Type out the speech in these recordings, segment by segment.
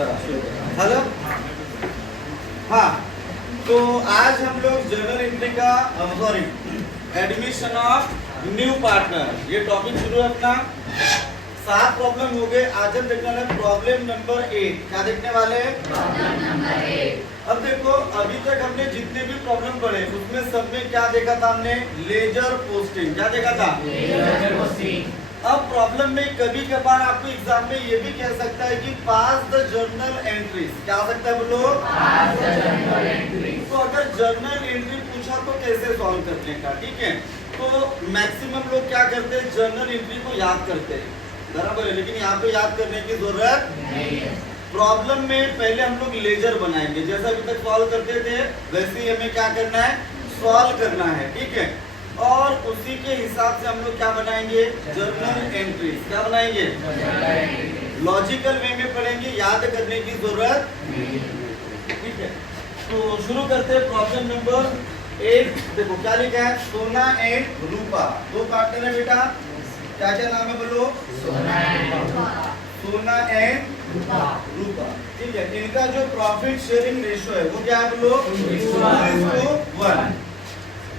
Hello. हाँ, तो आज हम लोग जर्नल एंट्री का sorry admission of new partner ये टॉपिक शुरू है अपना। 7 प्रॉब्लम हो गए। आज हम देखने वाले प्रॉब्लम नंबर 8। क्या देखने वाले हैं? Problem number 8। अब देखो, अभी तक हमने जितने भी प्रॉब्लम पढ़े उसमें सब में क्या देखा था हमने? Ledger posting. क्या देखा था? Ledger posting. अब प्रॉब्लम में कभी कभार आपको एग्जाम में ये भी कह सकता है कि पास द जर्नल एंट्रीज। क्या हो सकता है बोलो? पास द जर्नल एंट्रीज। तो अगर जर्नल एंट्री पूछा तो कैसे सॉल्व करने का, ठीक है? तो मैक्सिमम लोग क्या करते हैं, जर्नल एंट्री को याद करते हैं, बराबर है, लेकिन यहाँ पे याद करने की जरूरत नहीं है। प्रॉब्लम में पहले हम लोग लेजर बनाएंगे, जैसा अभी तक सॉल्व करते थे वैसे ही हमें क्या करना है, सॉल्व करना है, ठीक है? और उसी के हिसाब से हम लोग क्या बनाएंगे, जर्नल एंट्रीज। क्या बनाएंगे? लॉजिकल वे में पढ़ेंगे, याद करने की जरूरत, ठीक है? तो शुरू करते हैं प्रॉब्लम नंबर 8। देखो क्या लिखा है, सोना एंड रूपा। 2 पार्टनर है बेटा, क्या क्या नाम है बोलो? सोना एंड रूपा, ठीक है? इनका जो प्रॉफिट शेयरिंग रेशियो है वो क्या है बोलो? 2:1।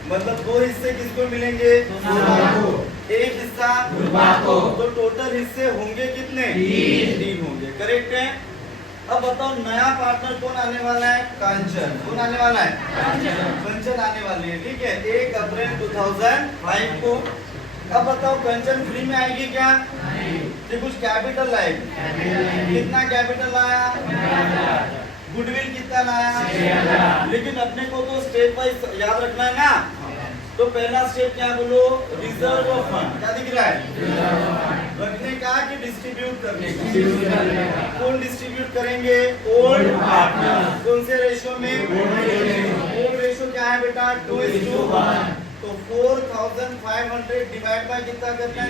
मतलब 2 हिस्से किसको मिलेंगे? को। 1 हिस्सा को। तो टोटल हिस्से होंगे कितने? 3 होंगे। करेक्ट है। अब बताओ नया पार्टनर कौन आने वाला है? कांचन। कौन आने वाला है? कंचन आने वाली है, ठीक है? 1 अप्रैल 2005 को। अब बताओ कंचन फ्री में आएगी क्या? नहीं। कुछ कैपिटल लाएगी। कितना कैपिटल लाया? गुडविल कितना लाया? लेकिन अपने को तो स्टेप वाइज याद रखना है ना। तो पहला स्टेप क्या बोलो? Reserve fund. क्या दिख रहा है? रखने का कि डिस्ट्रीब्यूट करने का? कौन डिस्ट्रीब्यूट करेंगे? Old partner. कौन से रेशियो में? ओल्ड रेशियो क्या है बेटा? 2:1। तो 4500 डिवाइड बाय कितना करना है?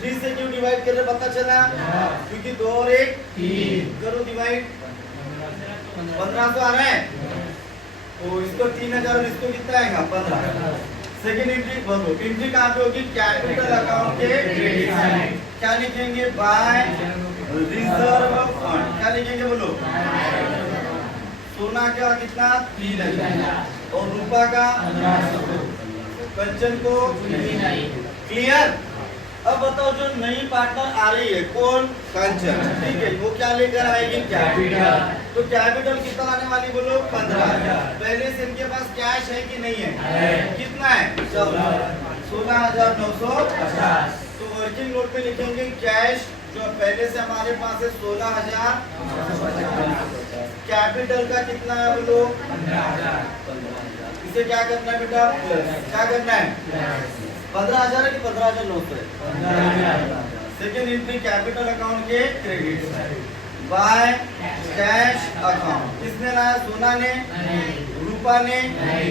3 से क्यों डिवाइड कर रहे पता चला? क्योंकि 2 और 1 3। करो डिवाइड। 1500 आ रहा है, तो इसको 3000 और इसको कितना आएगा? 15। सेकेंड एंट्री बोलो, एंट्री कहाँ पे होगी? कैपिटल अकाउंट के क्रेडिट साइड। क्या लिखेंगे? By reserve fund. क्या लिखेंगे बोलो? सोना का कितना? 3000 और रूपा का 1500। कंचन को क्लियर। अब बताओ जो नई पार्टनर आ रही है कौन? कंचन, ठीक है? वो क्या लेकर आएगी? कैपिटल। तो कैपिटल कितना लाने वाली बोलो? 15,000। पहले से इनके पास कैश है कि नहीं है? कितना है? 16,950। तो वर्किंग नोट पे लिखेंगे कैश जो पहले से हमारे पास है 16,000। कैपिटल का कितना है बोलो? 15,000। इसे क्या करना है बेटा? क्या करना है? 15,000 है कि 15,900 है? सेकेंड एंट्री कैपिटल अकाउंट के क्रेडिट बाय कैश अकाउंट। किसने लाया? सोना ने? रूपा ने?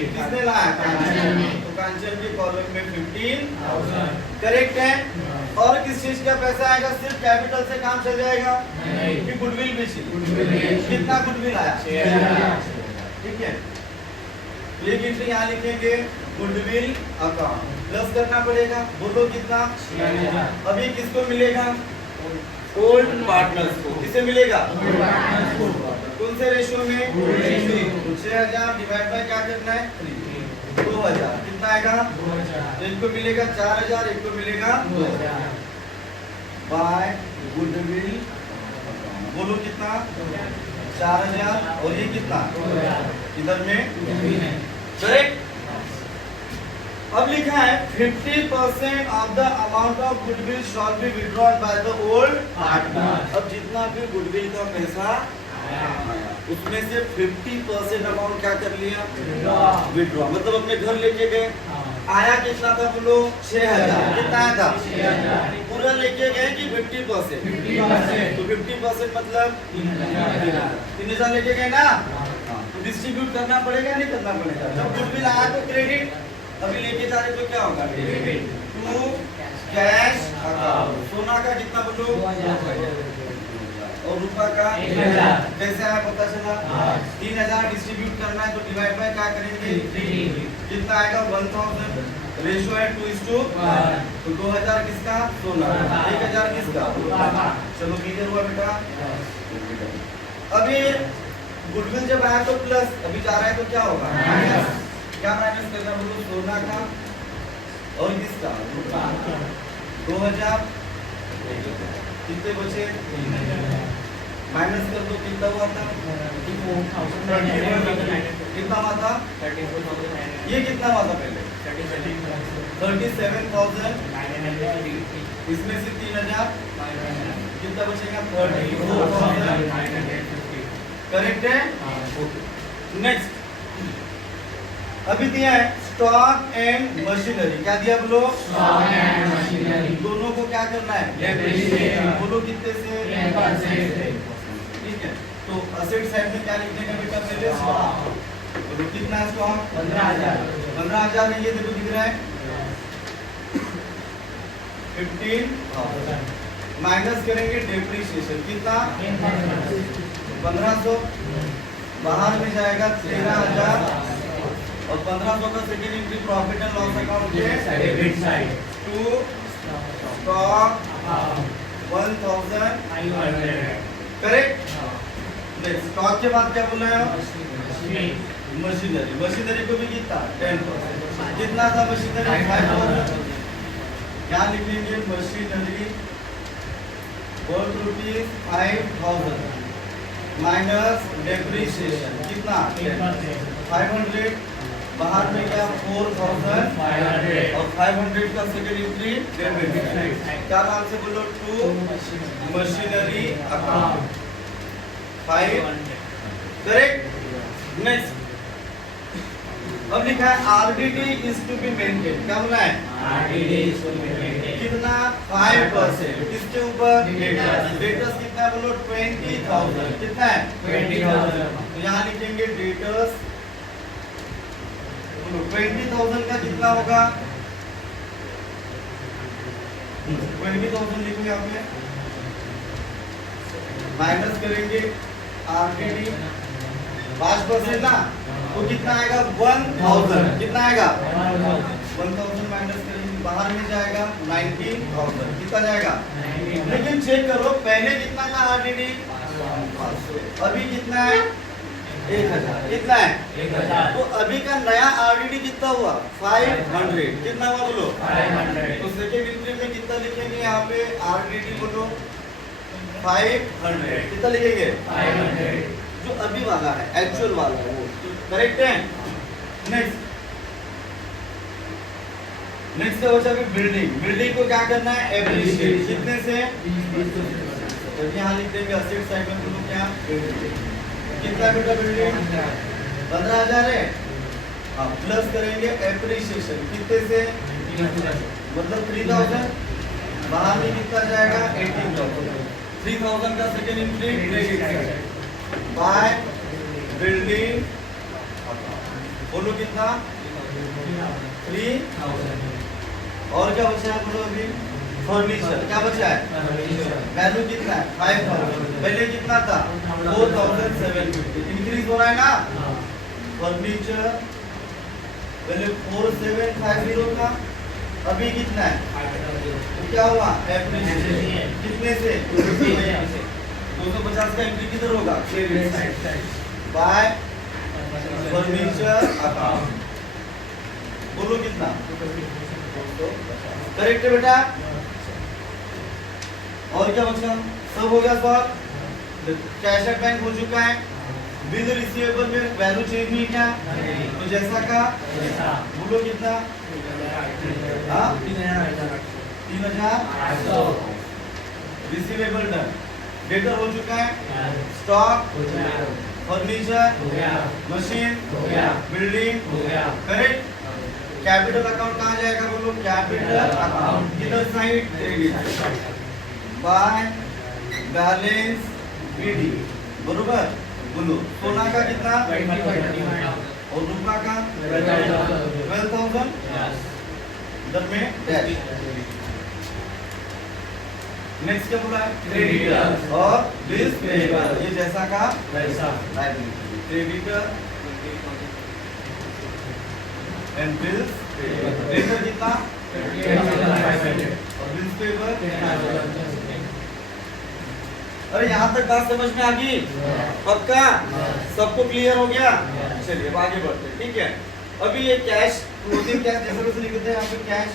किसने लाया? कांचन ने। तो कांचन के कॉलम में 15,000 करेक्ट है। और किस चीज का पैसा आएगा? सिर्फ कैपिटल से काम चल जाएगा कि गुडविल भी चाहिए? कितना गुडविल आया? 6,000, ठीक है? एक एंट्री यहाँ लिखेंगे गुडविल अकाउंट, प्लस करना पड़ेगा। बोलो कितना? 6,000। अब ये किसको मिलेगा? ओल्ड पार्टनर्स को। किसे मिलेगा? कौन से रेशियो में? 6,000 डिवाइड बाय क्या करना है? 2,000। कितना आएगा? 2,000। एक को मिलेगा 4,000, एक को मिलेगा 2,000 बाय गुडविल। बोलो कितना? 4,000 और ये कितना? 2,000। इधर में करेक्ट। अब लिखा है 50% of the amount of goodwill shawl be withdrawn by the old partner. अब जितना भी गुडविल का पैसा उसमें से 50% अमाउंट क्या कर लिया? विड्रॉ। मतलब अपने घर लेके गए। आया कितना था बोलो? 6,000। कितना आया था? 6,000। पूरा लेके गए कि 50%? 50%। तो 50% मतलब 3,000 लेके गए ना। तो डिस्ट्रीब्यूट करना पड़ेगा नहीं करना पड़ेगा? जब गुडविल आया तो क्रेडिट, अभी लेके जा रहे तो क्या होगा? Debit to cash account. Sona का कितना बोलो? 2,000 और रूपा का 1,000। कैसे आया पता चला? 3,000 डिस्ट्रीब्यूट करना है तो डिवाइड बाय क्या करेंगे? 3। कितना आएगा? 1,000। रेशियो है 2:1, तो 2000 किसका? सोना। 1000 किसका? चलो क्लियर हुआ बेटा। अभी गुडविल जब आया तो प्लस, अभी जा रहा है तो क्या होगा? माइनस। क्या माइनस करना बोलो? सोना का और किसका? 2000 कितने बचे? माइनस कर दो, कितना हुआ था? कितना हुआ था? ये कितना हुआ था पहले? 37,000। इसमें से 3000 कितना बचेगा? 34,000। करेक्ट है। नेक्स्ट अभी दिया है स्टॉक एंड मशीनरी। क्या दिया बोलो? Stock and machinery. दोनों को क्या करना है? डेप्रिसिएट। बोलो कितने से? 10%। ठीक है, तो असेट साइड में क्या लिखने का बेटा? पहले स्टॉक। तो कितना है स्टॉक? 15,000। 15,000 है, ये देखो दिख रहा है 15,000 माइनस करेंगे डेप्रिसिएशन कितना? 1500। बाहर में जाएगा 13,000 और 1500 का second entry profit and loss account के debit side to stock 1,500। Correct. Next stock के बाद क्या बोला है? मशीनरी। मशीनरी को भी कितना? 10%। कितना था मशीनरी? 5,000। क्या लिखेंगे? मशीनरी ₹5,000 माइनस डेप्रिसिएशन कितना? 500। बाहर में क्या? 4,500 और 500 का सेकेंड एंट्री डेबिट। क्या नाम से बोलो? To machinery account 5। Correct. Next अब लिखा है RDD is to be maintain. क्या बोला है? RDD is to be maintain. कितना? 5%। किसके ऊपर? डेटर्स कितना बोलो? 20,000। कितना है? 20,000। तो यहाँ लिखेंगे डेटर्स 20,000 का कितना होगा? 20,000 लिखो यहाँ पे, माइनस करेंगे आरटीडी 5% ना, तो कितना आएगा? 1,000। कितना आएगा? 1,000 माइनस करेंगे, बाहर में जाएगा 19,000। कितना जाएगा? लेकिन चेक करो पहले कितना था आरटीडी? अभी कितना है? 1,000। कितना है? 1,000। तो अभी का नया आरडीडी कितना हुआ? 500। कितना हुआ बोलो? 500। तो सेकेंड एंट्री में कितना लिखेंगे यहाँ पे? आरडीडी बोलो 500। कितना लिखेंगे? 500। जो अभी वाला है, एक्चुअल वाला है वो। करेक्ट है। नेक्स्ट का बचा अभी बिल्डिंग। बिल्डिंग को क्या करना है? एप्रिशिएट। कितने से? जब यहाँ लिख देंगे असेट साइड में बोलो क्या? कितना बेटा बिल्डिंग? 15,000 है। हाँ, प्लस करेंगे एप्रिशिएशन कितने से? मतलब 3,000। बाहर में कितना जाएगा? 18,000। 3,000 का second entry credit by building. बोलो कितना? 3,000। और क्या बचा है बोलो अभी? फर्नीचर। क्या बचा है? वैल्यू कितना है? 5,000। पहले कितना था? 4,750। इंक्रीज हो रहा है ना? फर्नीचर पहले 4,750 था, अभी कितना है? तो क्या हुआ? एप्रिशिएशन कितने से? 250 का एंट्री किधर होगा? Credit side by furniture account. बोलो कितना? करेक्ट है बेटा। और क्या बचा? सब हो गया सॉल्व। कैश एट बैंक हो चुका है। बिल रिसीवेबल में वैल्यू चेंज नहीं किया, तो जैसा का बोलो कितना? 3,000 रिसीवेबल डन। डेटर हो चुका है। Stock, furniture, machine, building. Correct. Capital account कहाँ जाएगा बोलो? कैपिटल अकाउंट किधर side? Credit by balance BD. बरोबर। बोलो सोना का कितना? और रुपया का 12,000 इधर में डैश। नेक्स्ट क्या बोला? क्रेडिटर और बिल्स पेएबल। ये जैसा का वैसा। क्रेडिटर एंड बिल्स पेबल कितना और बिल्स पेबल। अरे यहाँ तक बात समझ में आ गई? पक्का? सबको क्लियर हो गया? चलिए अब आगे बढ़ते हैं, ठीक है। अभी ये कैश क्लोजिंग कैश जैसे वैसे लिखते हैं यहाँ पे कैश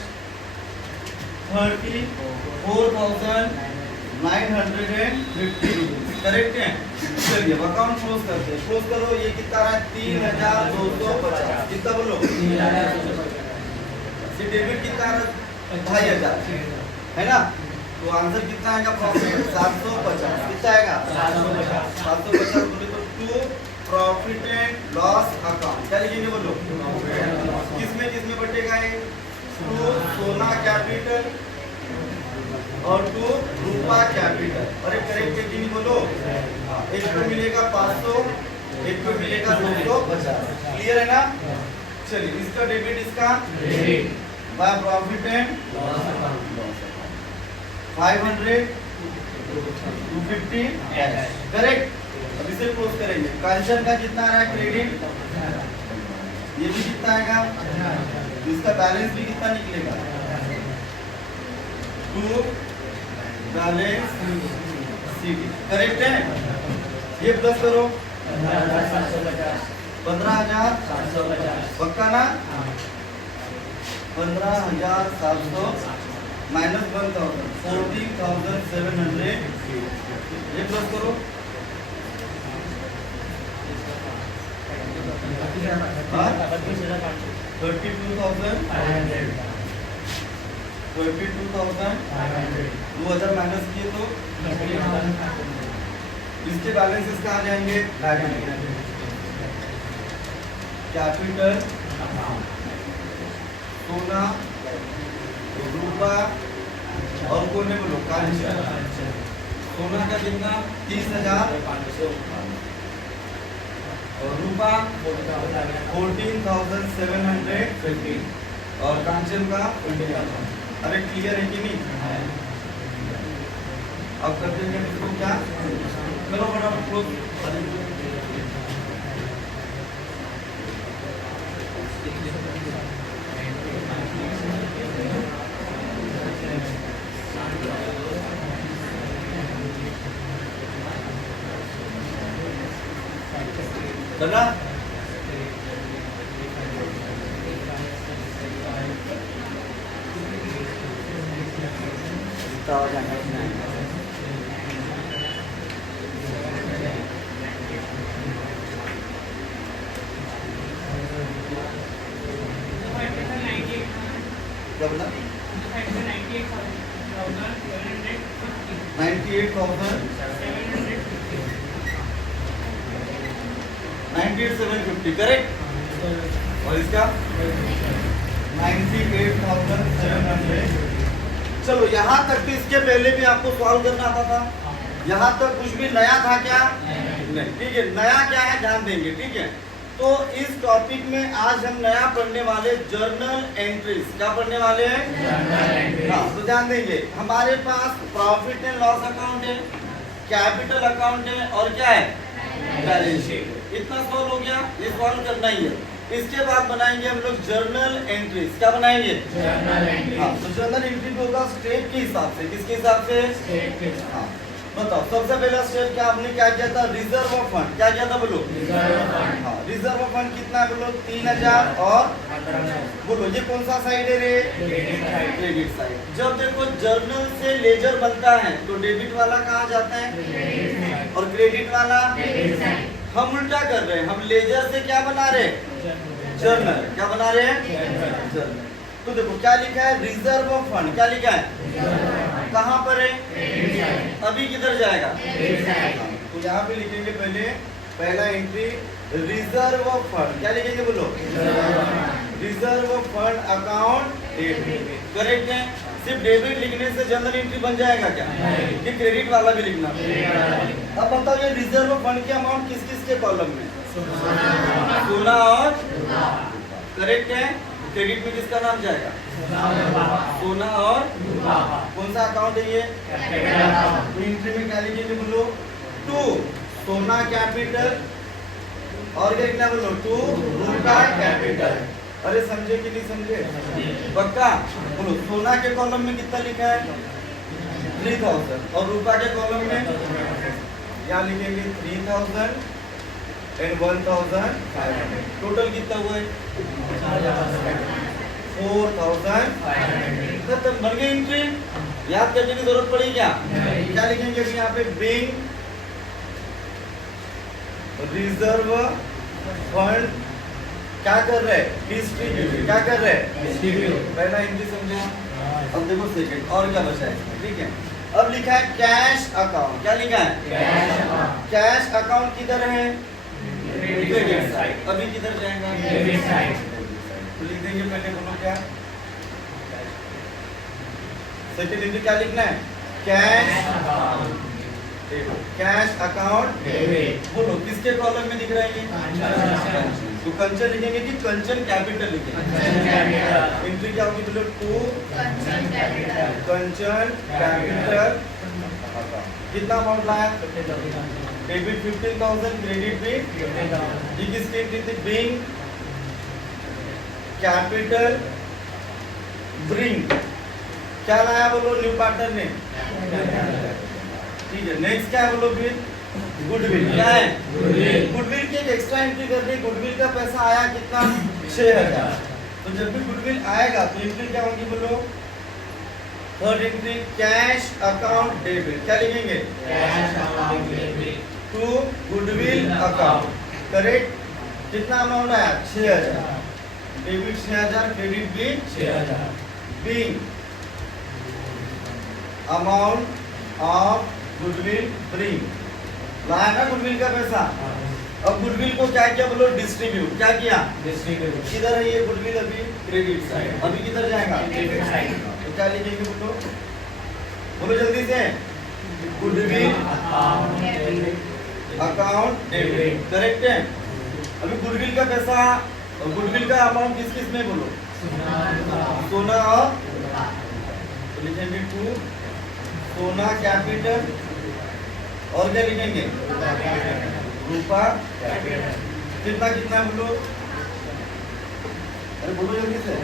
34,950 करेक्ट है। चलिए अब अकाउंट क्लोज करते हैं। क्लोज करो। ये कितना रहा है? 3,250। कितना बोलो? डेबिट कितना रहा? 2,500 है ना। तो आंसर कितना आएगा? प्रॉफिट 750। कितना आएगा? 750 बोले तो to profit and loss account क्या लिखेंगे बोलो? किसमें बटेगा ये? टू सोना कैपिटल और टू रूपा कैपिटल। अरे करेक्ट है कि नहीं बोलो? एक को मिलेगा 500, एक को मिलेगा 250। क्लियर है ना? चलिए इसका डेबिट, इसका बाय प्रॉफिट एंड 500 250 करेक्ट। अब इसे क्लोज करेंगे। कांचन का कितना आ रहा है? क्रेडिट। ये भी कितना आएगा? इसका बैलेंस भी कितना निकलेगा? टू बैलेंस सीडी करेक्ट है। ये प्लस करो 15,750 पक्का ना? 15,700 माइनस 1,000 14,700। ये प्लस करो 2,000 माइनस किए तो इसके बैलेंसेस कहाँ जाएंगे? कैपिटल, सोना, रूपा और कोने बोलो कांचन। सोना का कितना? 30,000 और रूपा 14,750 और कांचन का 20,000। अरे क्लियर है कि नहीं? अब करते हैं इसको क्या? करो फटाफट क्लोज। करना क्या बोला? 98,750 करेक्ट। और इसका 98,700। चलो यहाँ तक तो इसके पहले भी आपको सॉल्व करना आता था। यहाँ तक कुछ भी नया था क्या? नहीं। ठीक है, नया क्या है ध्यान देंगे। ठीक है, तो इस टॉपिक में आज हम नया पढ़ने वाले जर्नल एंट्रीज। क्या पढ़ने वाले हैं? हाँ, तो ध्यान देंगे। हमारे पास प्रॉफिट एंड लॉस अकाउंट है, कैपिटल अकाउंट है और क्या है? Balance sheet. इतना सॉल्व हो गया। ये सॉल्व करना ही है। इसके बाद बनाएंगे हम लोग जर्नल एंट्रीज। क्या बनाएंगे? हाँ, तो जर्नल एंट्री होगा स्टेट के हिसाब से। किसके हिसाब से? हाँ, बताओ सबसे पहला स्टेप क्या हमने क्या किया था? Reserve fund. क्या किया था बोलो? हाँ, रिजर्व फंड कितना बोलो? 3,000 और बोलो ये कौन सा साइड है रे? Credit side. जब देखो जर्नल से लेजर बनता है तो डेबिट वाला कहाँ जाता है और क्रेडिट वाला? हम उल्टा कर रहे हैं। हम लेजर से क्या बना रहे हैं? जर्नल। क्या बना रहे हैं? जर्नल। तो देखो क्या लिखा है? Reserve fund. क्या लिखा है? कहाँ पर है? अभी किधर जाएगा? तो यहाँ पे लिखेंगे पहले पहला एंट्री रिजर्व फंड। क्या लिखेंगे बोलो? Reserve fund account debit. Correct है। सिर्फ डेबिट लिखने से जनरल एंट्री बन जाएगा क्या? कि क्रेडिट वाला भी लिखना? अब बताओ ये रिजर्व फंड की अमाउंट किस किस के कॉलम में? सोना और करेक्ट है। क्रेडिट में किसका नाम जाएगा? सोना और कौन सा अकाउंट है ये? तो एंट्री में क्या लिखेंगे बोलो? टू सोना कैपिटल और क्या लिखना बोलो? To Rupa capital. अरे समझे कि नहीं समझे? पक्का बोलो। सोना के कॉलम में कितना लिखा है 3000 और रुपया के कॉलम में यहाँ लिखेंगे 3000 एंड 1500। टोटल कितना हुआ है 4000। खत्म, बन गई एंट्री। याद करने की जरूरत पड़ी क्या? क्या लिखेंगे अभी यहाँ पे? बिंग रिजर्व फंड क्या कर रहे हैं? डिस्ट्रीब्यूट। क्या कर रहे हैं? डिस्ट्रीब्यूट। पहला एंट्री समझे? अब देखो सेकंड और क्या बचा है, ठीक है। अब लिखा है कैश अकाउंट। क्या लिखा है? कैश अकाउंट किधर है? Credit side. अभी किधर जाएगा? Debit side. तो लिख देंगे पहले, बोलो क्या सेकंड एंट्री क्या लिखना है? Cash cash account debit. बोलो किसके कॉलम में दिख रहा है ये? तो कंचन लिखेंगे कि कंचन कैपिटल लिखेंगे। एंट्री क्या होगी बोलो? To Kanchan capital. कितना अमाउंट लाया? डेबिट 15,000, क्रेडिट भी। ये किसकी एंट्री थी? Being capital bring. क्या लाया बोलो न्यू पार्टनर ने? ठीक है। नेक्स्ट क्या है बोलो? फिर गुडविल। क्या है? गुडविल की एक एक्स्ट्रा एंट्री करनी। गुडविल का पैसा आया कितना? 6000। तो जब भी गुडविल आएगा तो एंट्री क्या होगी बोलो? Third entry cash account debit. क्या लिखेंगे? To goodwill account. करेक्ट। कितना अमाउंट आया? 6000। डेबिट 6000, क्रेडिट भी 6000। Being amount of goodwill bring. लाया ना गुडविल का पैसा। अब गुडविल को क्या किया बोलो? डिस्ट्रीब्यूट। क्या किया? डिस्ट्रीब्यूट। किधर है ये गुडविल? अभी क्रेडिट साइड। अभी किधर जाएगा? Debit side. तो क्या लिखेंगे बोलो? बोलो जल्दी से। Goodwill account debit. करेक्ट है। अभी गुडविल का पैसा, गुडविल का अमाउंट किस किस में बोलो? सोना और तो लिखेंगे टू सोना कैपिटल। और क्या लिखेंगे? रूपा। कितना कितना बोलो? अरे बोलो जल्दी से।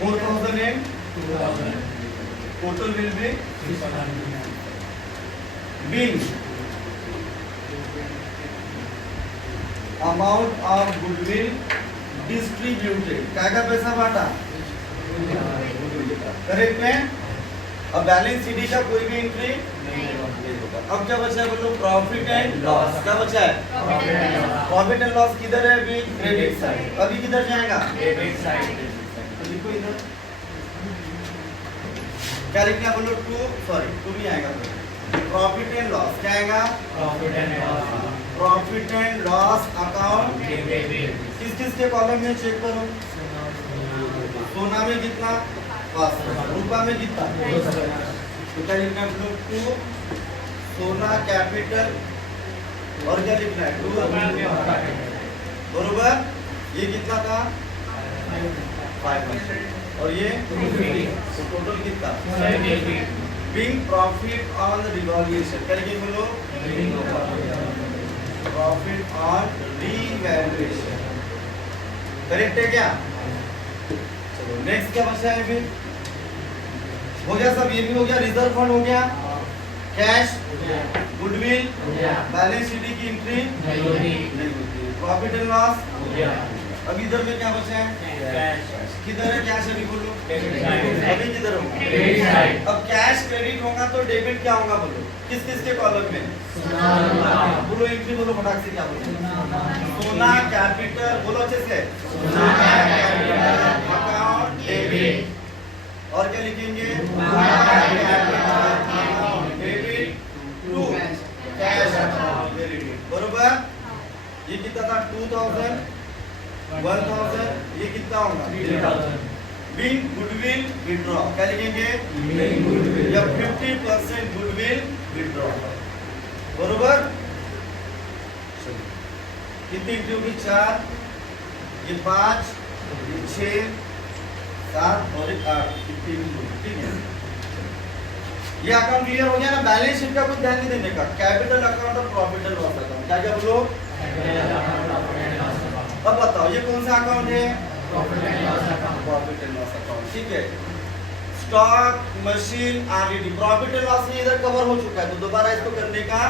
4000 and total will be being amount of goodwill distributed. क्या का पैसा बांटा? करेक्ट है। अब बैलेंस शीट का कोई भी एंट्री नहीं होगा। अब क्या बचा है बोलो? Profit and loss. क्या बचा है? प्रॉफिट एंड लॉस किधर है? अभी क्रेडिट साइड। अभी किधर जाएगा? Debit side. तो लिखो इधर क्या लिखना है बोलो? टू नहीं आएगा। प्रॉफिट एंड लॉस क्या आएगा? Profit and loss. Profit and loss account debit. किस किस के कॉलम में चेक करो? सोना में कितना? 500। रुपया में कितना? 200। तो क्या लिखना है बोलो? टू सोना कैपिटल। और क्या लिखना है? टू बरोबर। ये कितना था? 500। और ये तो टोटल कितना? Being profit on revolution. क्या लिखेंगे बोलो? Profit on revaluation. करेक्ट है क्या? चलो नेक्स्ट क्या बचा है? फिर हो गया सब। ये भी हो गया। रिजर्व फंड हो गया। कैश गुडविल बैलेंस शीट की एंट्री नहीं होती। Profit and loss. अब इधर में क्या बचा है? किधर है कैश? अभी बोलो। अभी किधर होगा? अब कैश क्रेडिट होगा तो डेबिट क्या होगा बोलो? किस किस के कॉलम में? बोलो एंट्री बोलो फटाक से। क्या बोलो? सोना कैपिटल। बोलो अच्छे से। Account debit. और क्या लिखेंगे? Debit to cash account credit. बरोबर। ये कितना था? 2000 1000। ये कितना होगा? 3000। Being goodwill withdraw. क्या लिखेंगे? या 50% गुडविल विड्रॉ। बरोबर। कितनी एंट्री होगी? 4, ये 5, ये 6, 7 और 8। कितनी एंट्री? ठीक है। ये अकाउंट क्लियर हो गया ना? बैलेंस शीट का कुछ ध्यान नहीं देने का। कैपिटल अकाउंट और प्रॉफिट एंड लॉस अकाउंट क्या क्या बोलो? अब बताओ ये कौन सा अकाउंट है? Profit and loss account. Profit and loss account, ठीक है। Stock, machine, RDD, profit and loss में इधर कवर हो चुका है, तो दोबारा इसको करने का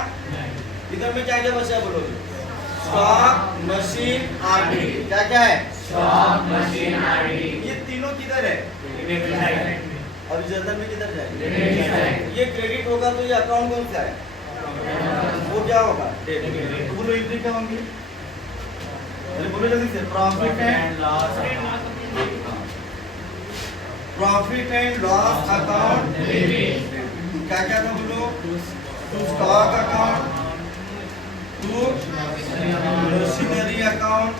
इधर में क्या क्या बचा है बोलोगे? स्टॉक, मशीन, आरडीडी, क्या क्या है? Stock, machine, RD. ये तीनों किधर है? Debit side. और जनरल में किधर जाएंगे? Debit side. ये क्रेडिट होगा तो ये अकाउंट कौन सा है? वो क्या होगा? डेबिट। तो बोलो एंट्री क्या होंगी? अरे बोलो जल्दी से। Profit and loss. Profit and loss account, Debit. क्या क्या था बोलो? To stock account, to machinery account,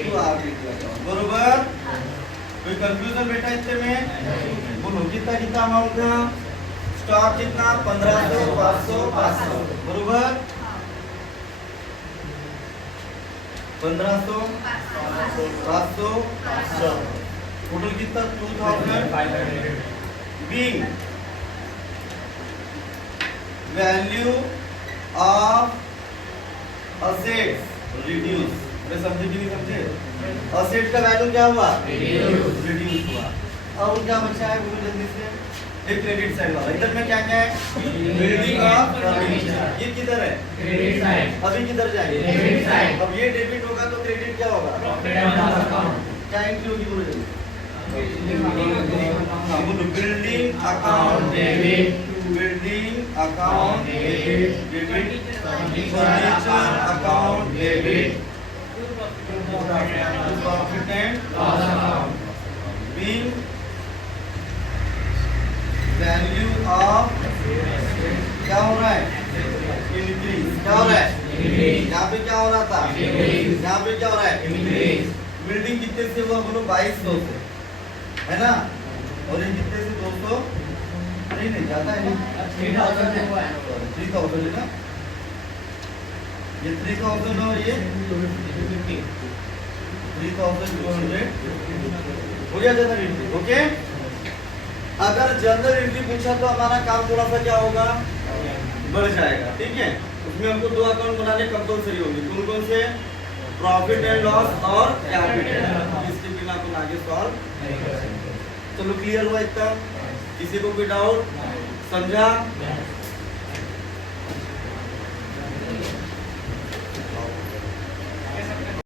to RDD account, बरोबर? कोई कंफ्यूजन बेटा इससे में? बोलो कितना कितना अमाउंट था? स्टॉक कितना? 1500, 500, 500, बरोबर? 1500, 500, 500, टोटल कितना? 2000। Being value of assets reduce, मैं समझे कि नहीं समझे? असेट का वैल्यू क्या हुआ? रिड्यूस हुआ। अब क्या बचा है बोलो जल्दी से? एक क्रेडिट साइड वाला, इधर में क्या क्या है? बिल्डिंग ऑफ फर्नीचर, ये किधर है? Credit side. अभी किधर जाएंगे? Debit side. अब ये डेबिट होगा तो क्रेडिट क्या होगा? Profit and loss account. क्या एंट्री होगी बोलो जल्दी? हाँ, बोलो building account Debit. Building account Debit. Debit, furniture account debit, profit and Loss account. Being value of, क्या हो रहा है? इंक्रीज, क्या हो रहा है? Increase. यहाँ पे क्या हो रहा था? Increase. यहाँ पे क्या हो रहा है? Increase. बिल्डिंग कितने से हुआ बोलो? 2200 से, है ना? और ये कितने से? 200 नहीं ज्यादा है, 3000 से हुआ है. 3000 है ना? ये 3000 और ये 3200 हो गया जनरल एंट्री, ओके? अगर जनरल एंट्री पूछा तो हमारा काम थोड़ा सा क्या होगा? बढ़ जाएगा, ठीक है? उसमें हमको दो अकाउंट बनाने कंपलसरी होंगे, कौन कौन से? प्रॉफिट एंड लॉस और कैपिटल। इसके बिना अपन आगे सॉल्व, चलो क्लियर हुआ इतना? किसी को कोई डाउट? समझा?